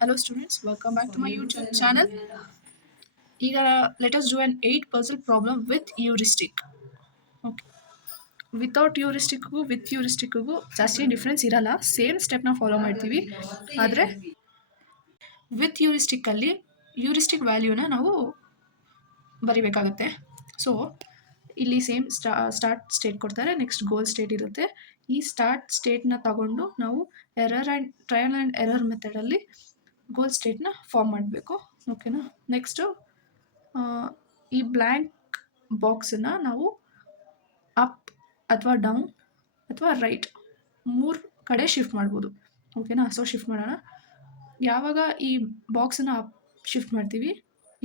Hello students, welcome back to my YouTube channel. ಈಗ let us do an 8 puzzle problem with heuristic. Okay. Without ಹ್ಯೂರಿಸ್ಟಿಕ್ಗೂ with ಹ್ಯೂರಿಸ್ಟಿಕ್ಗೂ ಜಾಸ್ತಿ difference ಇರಲ್ಲ, same ಸ್ಟೆಪ್ನ follow ಮಾಡ್ತೀವಿ. ಆದರೆ with ಹ್ಯೂರಿಸ್ಟಿಕ್ಕಲ್ಲಿ heuristic ವ್ಯಾಲ್ಯೂನ ನಾವು ಬರಿಬೇಕಾಗತ್ತೆ. ಸೊ ಇಲ್ಲಿ ಸೇಮ್ ಸ್ಟಾರ್ಟ್ ಸ್ಟೇಟ್ ಕೊಡ್ತಾರೆ, ನೆಕ್ಸ್ಟ್ ಗೋಲ್ ಸ್ಟೇಟ್ ಇರುತ್ತೆ. ಈ ಸ್ಟಾರ್ಟ್ ಸ್ಟೇಟ್ನ ತಗೊಂಡು ನಾವು ಟ್ರಯಲ್ ಆ್ಯಂಡ್ ಎರರ್ ಮೆಥಡಲ್ಲಿ ಗೋಲ್ ಸ್ಟೇಟ್ನ ಫಾರ್ಮ್ ಮಾಡಬೇಕು. ಓಕೆನಾ. ನೆಕ್ಸ್ಟು ಈ ಬ್ಲ್ಯಾಂಕ್ ಬಾಕ್ಸನ್ನು ನಾವು ಅಪ್ ಅಥವಾ ಡೌನ್ ಅಥವಾ ರೈಟ್ 3 ಕಡೆ ಶಿಫ್ಟ್ ಮಾಡ್ಬೋದು. ಓಕೆನಾ. ಸೊ ಶಿಫ್ಟ್ ಮಾಡೋಣ. ಯಾವಾಗ ಈ ಬಾಕ್ಸನ್ನು ಅಪ್ ಶಿಫ್ಟ್ ಮಾಡ್ತೀವಿ,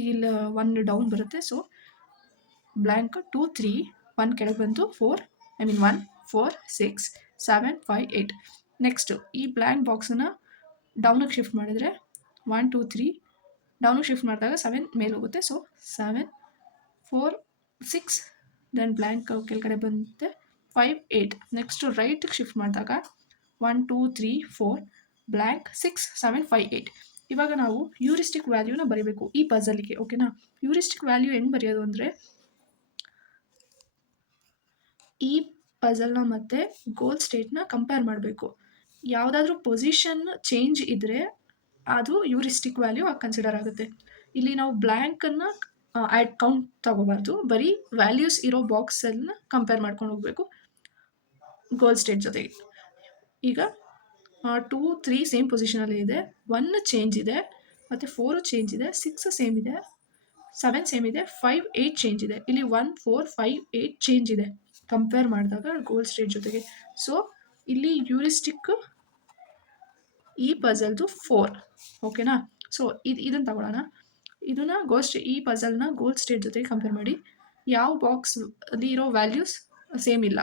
ಇಲ್ಲಿ 1 ಡೌನ್ ಬರುತ್ತೆ. ಸೊ ಬ್ಲ್ಯಾಂಕ್ 2 3 1 ಕೆಳಗೆ ಬಂತು, 1 4 6 7 5 8. ನೆಕ್ಸ್ಟು ಈ ಬ್ಲ್ಯಾಂಕ್ ಬಾಕ್ಸನ್ನು ಡೌನಿಗೆ ಶಿಫ್ಟ್ ಮಾಡಿದರೆ 1 2 3 ಡೌನಿಗೆ ಶಿಫ್ಟ್ ಮಾಡಿದಾಗ 7 ಮೇಲೆ ಹೋಗುತ್ತೆ. ಸೊ 7 4 6 ದೆನ್ ಬ್ಲ್ಯಾಂಕ್ ಕೆಳಗಡೆ ಬಂದುತ್ತೆ 5 8. ನೆಕ್ಸ್ಟು ರೈಟಿಗೆ ಶಿಫ್ಟ್ ಮಾಡಿದಾಗ 1 2 3 4 ಬ್ಲ್ಯಾಂಕ್ 6 7 5 8. ಇವಾಗ ನಾವು ಹ್ಯೂರಿಸ್ಟಿಕ್ ವ್ಯಾಲ್ಯೂನ ಬರೀಬೇಕು ಈ ಪಜಲಿಗೆ. ಓಕೆನಾ. ಹ್ಯೂರಿಸ್ಟಿಕ್ ವ್ಯಾಲ್ಯೂ ಹೆಂಗೆ ಬರೆಯೋದು ಅಂದರೆ, ಈ ಪಜಲ್ನ ಮತ್ತು ಗೋಲ್ ಸ್ಟೇಟ್ನ ಕಂಪೇರ್ ಮಾಡಬೇಕು. ಯಾವುದಾದ್ರೂ ಪೊಸಿಷನ್ ಚೇಂಜ್ ಇದ್ದರೆ ಅದು ಹ್ಯೂರಿಸ್ಟಿಕ್ ವ್ಯಾಲ್ಯೂ ಆಗಿ ಕನ್ಸಿಡರ್ ಆಗುತ್ತೆ. ಇಲ್ಲಿ ನಾವು ಬ್ಲ್ಯಾಂಕನ್ನು ಕೌಂಟ್ ತಗೋಬಾರ್ದು, ಬರೀ ವ್ಯಾಲ್ಯೂಸ್ ಇರೋ ಬಾಕ್ಸನ್ನು ಕಂಪೇರ್ ಮಾಡ್ಕೊಂಡು ಹೋಗಬೇಕು ಗೋಲ್ ಸ್ಟೇಟ್ ಜೊತೆಗೆ. ಈಗ 2 3 ಸೇಮ್ ಪೊಸಿಷನಲ್ಲಿ ಇದೆ, 1 ಚೇಂಜ್ ಇದೆ, ಮತ್ತು 4 ಚೇಂಜ್ ಇದೆ, 6 ಸೇಮ್ ಇದೆ, 7 ಸೇಮ್ ಇದೆ, 5 8 ಚೇಂಜ್ ಇದೆ. ಇಲ್ಲಿ 1 4 5 8 ಚೇಂಜ್ ಇದೆ ಕಂಪೇರ್ ಮಾಡಿದಾಗ ಗೋಲ್ ಸ್ಟೇಟ್ ಜೊತೆಗೆ. ಸೊ ಇಲ್ಲಿ ಹ್ಯೂರಿಸ್ಟಿಕ್ ಈ ಪಜಲ್ದು 4. ಓಕೆನಾ. ಸೊ ಇದನ್ನು ತಗೊಳ್ಳೋಣ. ಇದನ್ನು ಈ ಪಜಲ್ನ ಗೋಲ್ ಸ್ಟೇಟ್ ಜೊತೆಗೆ ಕಂಪೇರ್ ಮಾಡಿ. ಯಾವ ಬಾಕ್ಸ್ ಅಲ್ಲಿ ಇರೋ ವ್ಯಾಲ್ಯೂಸ್ ಸೇಮ್ ಇಲ್ಲ.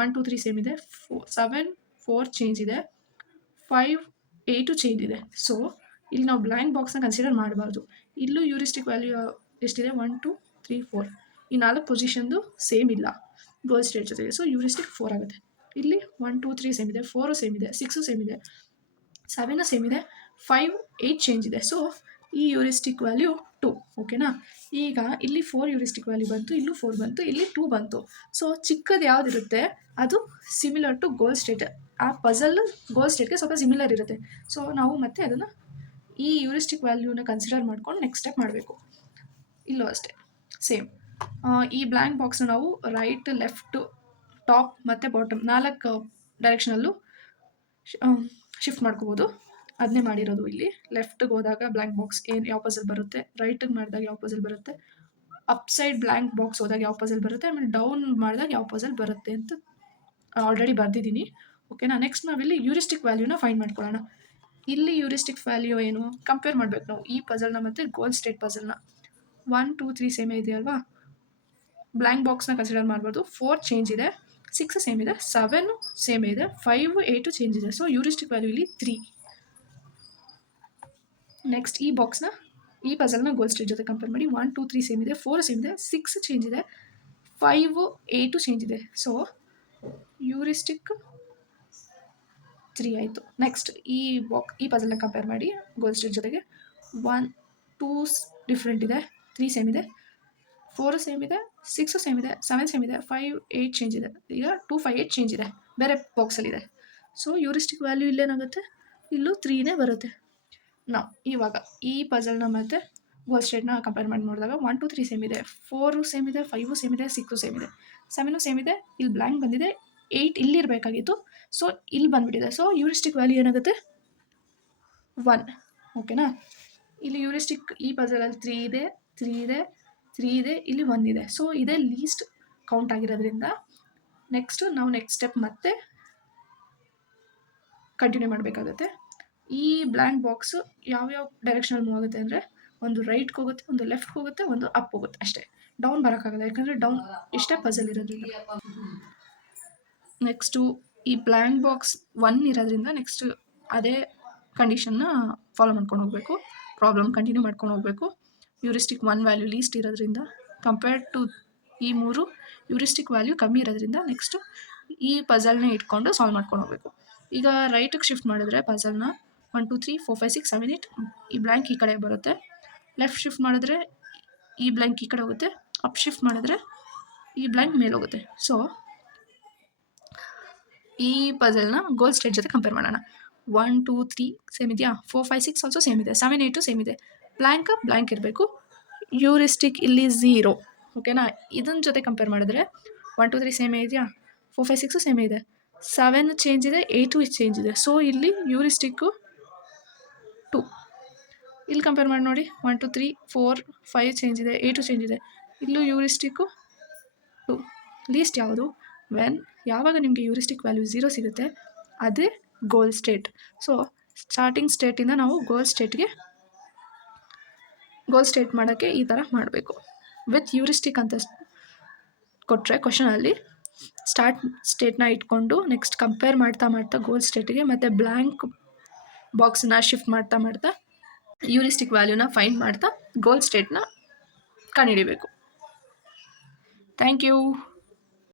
1 2 3 ಸೇಮ್ ಇದೆ, 7 4 ಚೇಂಜ್ ಇದೆ, 5 8 ಚೇಂಜ್ ಇದೆ. ಸೊ ಇಲ್ಲಿ ನಾವು ಬ್ಲ್ಯಾಂಕ್ ಬಾಕ್ಸ್ನ ಕನ್ಸಿಡರ್ ಮಾಡಬಾರ್ದು. ಇಲ್ಲೂ ಹ್ಯೂರಿಸ್ಟಿಕ್ ವ್ಯಾಲ್ಯೂ ಎಷ್ಟಿದೆ, 1 2 3 4. ಈ 4 ಪೊಸಿಷನ್ದು ಸೇಮ್ ಇಲ್ಲ ಗೋಲ್ ಸ್ಟೇಟ್ ಜೊತೆಗೆ. ಸೊ ಹ್ಯೂರಿಸ್ಟಿಕ್ 4 ಆಗುತ್ತೆ. ಇಲ್ಲಿ 1 2 3 ಸೇಮ್ ಇದೆ, 4 ಸೇಮ್ ಇದೆ, 6 ಸೇಮ್ ಇದೆ, 7 ಸೇಮ್ ಇದೆ, 5 8 ಚೇಂಜ್ ಇದೆ. ಸೊ ಈ ಹ್ಯೂರಿಸ್ಟಿಕ್ ವ್ಯಾಲ್ಯೂ 2. ಓಕೆನಾ. ಈಗ ಇಲ್ಲಿ 4 ಹ್ಯೂರಿಸ್ಟಿಕ್ ವ್ಯಾಲ್ಯೂ ಬಂತು, ಇಲ್ಲೂ 4 ಬಂತು, ಇಲ್ಲಿ 2 ಬಂತು. ಸೊ ಚಿಕ್ಕದು ಯಾವುದಿರುತ್ತೆ ಅದು ಸಿಮಿಲರ್ ಟು ಗೋಲ್ ಸ್ಟೇಟ್. ಆ ಪಜಲ್ ಗೋಲ್ ಸ್ಟೇಟ್ಗೆ ಸ್ವಲ್ಪ ಸಿಮಿಲರ್ ಇರುತ್ತೆ. ಸೊ ನಾವು ಮತ್ತೆ ಅದನ್ನು ಈ ಹ್ಯೂರಿಸ್ಟಿಕ್ ವ್ಯಾಲ್ಯೂನ ಕನ್ಸಿಡರ್ ಮಾಡ್ಕೊಂಡು ನೆಕ್ಸ್ಟ್ ಸ್ಟೆಪ್ ಮಾಡಬೇಕು. ಇಲ್ಲೂ ಅಷ್ಟೇ ಸೇಮ್. ಈ ಬ್ಲ್ಯಾಂಕ್ ಬಾಕ್ಸ್ನ ನಾವು ರೈಟ್ ಲೆಫ್ಟ್ ಟಾಪ್ ಮತ್ತು ಬಾಟಮ್ 4 ಡೈರೆಕ್ಷನಲ್ಲೂ ಶಿಫ್ಟ್ ಮಾಡ್ಕೋಬೋದು. ಅದನ್ನೇ ಮಾಡಿರೋದು ಇಲ್ಲಿ. ಲೆಫ್ಟಿಗೆ ಹೋದಾಗ ಬ್ಲ್ಯಾಂಕ್ ಬಾಕ್ಸ್ ಯಾವ ಪಜಲ್ ಬರುತ್ತೆ, ರೈಟಿಗೆ ಮಾಡಿದಾಗ ಯಾವ ಪಜಲ್ ಬರುತ್ತೆ, ಅಪ್ ಸೈಡ್ ಬ್ಲ್ಯಾಂಕ್ ಬಾಕ್ಸ್ ಹೋದಾಗ ಯಾವ ಪಜಲ್ ಬರುತ್ತೆ, ಆಮೇಲೆ ಡೌನ್ ಮಾಡಿದಾಗ ಯಾವ ಪಜಲ್ ಬರುತ್ತೆ ಅಂತ ಆಲ್ರೆಡಿ ಬರೆದಿದ್ದೀನಿ. ಓಕೆನಾ. ನೆಕ್ಸ್ಟ್ ನಾವಿಲ್ಲಿ ಹ್ಯೂರಿಸ್ಟಿಕ್ ವ್ಯಾಲ್ಯೂನ ಫೈಂಡ್ ಮಾಡ್ಕೊಳ್ಳೋಣ. ಇಲ್ಲಿ ಹ್ಯೂರಿಸ್ಟಿಕ್ ವ್ಯಾಲ್ಯೂ ಏನು ಕಂಪೇರ್ ಮಾಡಬೇಕು ನಾವು ಈ ಪಜಲ್ನ ಮತ್ತು ಗೋಲ್ ಸ್ಟೇಟ್ ಪಜಲ್ನ. 1 2 3 ಸೇಮೇ ಇದೆಯಲ್ವಾ, ಬ್ಲ್ಯಾಂಕ್ ಬಾಕ್ಸ್ನ ಕನ್ಸಿಡರ್ ಮಾಡಬಾರ್ದು. 4 ಚೇಂಜ್ ಇದೆ, 6 ಸೇಮ್ ಇದೆ, 7 ಸೇಮ್ ಇದೆ, 5 8 ಚೇಂಜ್ ಇದೆ. ಸೊ ಹ್ಯೂರಿಸ್ಟಿಕ್ ವ್ಯಾಲ್ಯೂ ಇಲ್ಲಿ 3. ನೆಕ್ಸ್ಟ್ ಈ ಬಾಕ್ಸ್ನ ಈ ಪಜಲ್ನ ಗೋಲ್ ಸ್ಟೇಟ್ ಜೊತೆ ಕಂಪೇರ್ ಮಾಡಿ. 1 2 3 ಸೇಮ್ ಇದೆ, 4 ಸೇಮ್ ಇದೆ, 6 ಚೇಂಜ್ ಇದೆ, 5 8 ಚೇಂಜ್ ಇದೆ. ಸೊ ಹ್ಯೂರಿಸ್ಟಿಕ್ 3 ಆಯಿತು. ನೆಕ್ಸ್ಟ್ ಈ ಪಜಲ್ನ ಕಂಪೇರ್ ಮಾಡಿ ಗೋಲ್ ಸ್ಟೇಟ್ ಜೊತೆಗೆ. 1 2 ಡಿಫ್ರೆಂಟ್ ಇದೆ, 3 ಸೇಮ್ ಇದೆ, 4 ಸೇಮ್ ಇದೆ, 6 ಸೇಮ್ ಇದೆ, 7 ಸೇಮ್ ಇದೆ, 5 8 ಚೇಂಜ್ ಇದೆ. ಈಗ 2 5 8 ಚೇಂಜ್ ಇದೆ, ಬೇರೆ ಬಾಕ್ಸಲ್ಲಿದೆ. ಸೊ ಹ್ಯೂರಿಸ್ಟಿಕ್ ವ್ಯಾಲ್ಯೂ ಇಲ್ಲೇನಾಗುತ್ತೆ, ಇಲ್ಲೂ 3ನೇ ಬರುತ್ತೆ. ನಾವು ಇವಾಗ ಈ ಪಜಲ್ನ ಮತ್ತು ಗೋಲ್ ಸ್ಟೇಟ್ನ ಕಂಪೇರ್ ಮಾಡಿ ನೋಡಿದಾಗ 1 2 3 ಸೇಮ್ ಇದೆ, 4 ಸೇಮ್ ಇದೆ, 5 ಸೇಮ್ ಇದೆ, 6 ಸೇಮ್ ಇದೆ, 7 ಸೇಮ್ ಇದೆ, ಇಲ್ಲಿ ಬ್ಲ್ಯಾಂಕ್ ಬಂದಿದೆ, 8 ಇಲ್ಲಿರಬೇಕಾಗಿತ್ತು. ಸೊ ಇಲ್ಲಿ ಬಂದುಬಿಟ್ಟಿದೆ. ಸೊ ಹ್ಯೂರಿಸ್ಟಿಕ್ ವ್ಯಾಲ್ಯೂ ಏನಾಗುತ್ತೆ, 1. ಓಕೆನಾ. ಇಲ್ಲಿ ಹ್ಯೂರಿಸ್ಟಿಕ್ ಈ ಪಜಲಲ್ಲಿ 3 ಇದೆ, 3 ಇದೆ, 3 ಇದೆ, ಇಲ್ಲಿ 1 ಇದೆ. ಸೊ ಇದೇ ಲೀಸ್ಟ್ ಕೌಂಟ್ ಆಗಿರೋದ್ರಿಂದ ನೆಕ್ಸ್ಟ್ ಸ್ಟೆಪ್ ಮತ್ತೆ ಕಂಟಿನ್ಯೂ ಮಾಡಬೇಕಾಗುತ್ತೆ. ಈ ಬ್ಲ್ಯಾಂಕ್ ಬಾಕ್ಸು ಯಾವ್ಯಾವ ಡೈರೆಕ್ಷನಲ್ಲಿ ಮೂವ್ ಆಗುತ್ತೆ ಅಂದರೆ, ಒಂದು ರೈಟ್ಗೆ ಹೋಗುತ್ತೆ, ಒಂದು ಲೆಫ್ಟ್ಗೆ ಹೋಗುತ್ತೆ, ಒಂದು ಅಪ್ ಹೋಗುತ್ತೆ ಅಷ್ಟೇ. ಡೌನ್ ಬರೋಕ್ಕಾಗಲ್ಲ, ಯಾಕಂದರೆ ಡೌನ್ ಇಷ್ಟೇ ಪಜಲ್ ಇರೋದ್ರಿಂದ. ನೆಕ್ಸ್ಟು ಈ ಬ್ಲ್ಯಾಂಕ್ ಬಾಕ್ಸ್ 1 ಇರೋದ್ರಿಂದ ನೆಕ್ಸ್ಟ್ ಅದೇ ಕಂಡೀಷನ್ನ ಫಾಲೋ ಮಾಡ್ಕೊಂಡು ಹೋಗಬೇಕು, ಪ್ರಾಬ್ಲಮ್ ಕಂಟಿನ್ಯೂ ಮಾಡ್ಕೊಂಡು ಹೋಗಬೇಕು. ಹ್ಯೂರಿಸ್ಟಿಕ್ 1 ವ್ಯಾಲ್ಯೂ ಲೀಸ್ಟ್ ಇರೋದ್ರಿಂದ ಕಂಪೇರ್ಡ್ ಟು ಈ 3 ಹ್ಯೂರಿಸ್ಟಿಕ್ ವ್ಯಾಲ್ಯೂ ಕಮ್ಮಿ ಇರೋದ್ರಿಂದ ನೆಕ್ಸ್ಟು ಈ ಪಜಲ್ನೇ ಇಟ್ಕೊಂಡು ಸಾಲ್ವ್ ಮಾಡ್ಕೊಂಡು ಹೋಗಬೇಕು. ಈಗ ರೈಟಿಗೆ ಶಿಫ್ಟ್ ಮಾಡಿದ್ರೆ ಪಜಲ್ನ 1 2 3 4 5 6 7 8 ಈ ಬ್ಲ್ಯಾಂಕ್ ಈ ಕಡೆ ಬರುತ್ತೆ. ಲೆಫ್ಟ್ ಶಿಫ್ಟ್ ಮಾಡಿದ್ರೆ ಈ ಬ್ಲ್ಯಾಂಕ್ ಈ ಕಡೆ ಹೋಗುತ್ತೆ. ಅಪ್ ಶಿಫ್ಟ್ ಮಾಡಿದ್ರೆ ಈ ಬ್ಲ್ಯಾಂಕ್ ಮೇಲೆ ಹೋಗುತ್ತೆ. ಸೊ ಈ ಪಜಲ್ನ ಗೋಲ್ ಸ್ಟೇಟ್ ಜೊತೆ ಕಂಪೇರ್ ಮಾಡೋಣ. 1 2 3 ಸೇಮ್ ಇದೆಯಾ? 4 5 6 ಆಲ್ಸೋ ಸೇಮ್ ಇದೆ. 7 8 ಸೇಮ್ ಇದೆ. ಬ್ಲ್ಯಾಂಕ್ ಇರಬೇಕು. ಯೂರಿಸ್ಟಿಕ್ ಇಲ್ಲಿ 0. ಓಕೆನಾ? ಇದನ್ನ ಜೊತೆ ಕಂಪೇರ್ ಮಾಡಿದ್ರೆ 1 2 3 ಸೇಮೇ ಇದೆಯಾ? 4 5 6 ಸೇಮೇ ಇದೆ. 7 ಚೇಂಜ್ ಇದೆ, 8 ಚೇಂಜ್ ಇದೆ. ಸೊ ಇಲ್ಲಿ ಯೂರಿಸ್ಟಿಕ್ಕು 2. ಇಲ್ಲಿ ಕಂಪೇರ್ ಮಾಡಿ ನೋಡಿ. 1 2 3 4 5 ಚೇಂಜ್ ಇದೆ, 8 ಚೇಂಜ್ ಇದೆ. ಇಲ್ಲೂ ಯೂರಿಸ್ಟಿಕ್ಕು 2. ಲೀಸ್ಟ್ ಯಾವುದು? ಯಾವಾಗ ನಿಮಗೆ ಯೂರಿಸ್ಟಿಕ್ ವ್ಯಾಲ್ಯೂ 0 ಸಿಗುತ್ತೆ ಅದೇ ಗೋಲ್ ಸ್ಟೇಟ್. ಸೊ ಸ್ಟಾರ್ಟಿಂಗ್ ಸ್ಟೇಟಿಂದ ನಾವು ಗೋಲ್ ಸ್ಟೇಟ್ ಮಾಡೋಕ್ಕೆ ಈ ಥರ ಮಾಡಬೇಕು. ವಿತ್ ಯೂರಿಸ್ಟಿಕ್ ಅಂತ ಕೊಟ್ಟರೆ ಕ್ವಶನಲ್ಲಿ ಸ್ಟೇಟ್ನ ಇಟ್ಕೊಂಡು ನೆಕ್ಸ್ಟ್ ಕಂಪೇರ್ ಮಾಡ್ತಾ ಗೋಲ್ ಸ್ಟೇಟಿಗೆ ಮತ್ತು ಬ್ಲ್ಯಾಂಕ್ ಬಾಕ್ಸನ್ನ ಶಿಫ್ಟ್ ಮಾಡ್ತಾ ಯೂರಿಸ್ಟಿಕ್ ವ್ಯಾಲ್ಯೂನ ಫೈಂಡ್ ಮಾಡ್ತಾ ಗೋಲ್ ಸ್ಟೇಟ್ನ ಕಂಡುಹಿಡಿಬೇಕು. Thank you.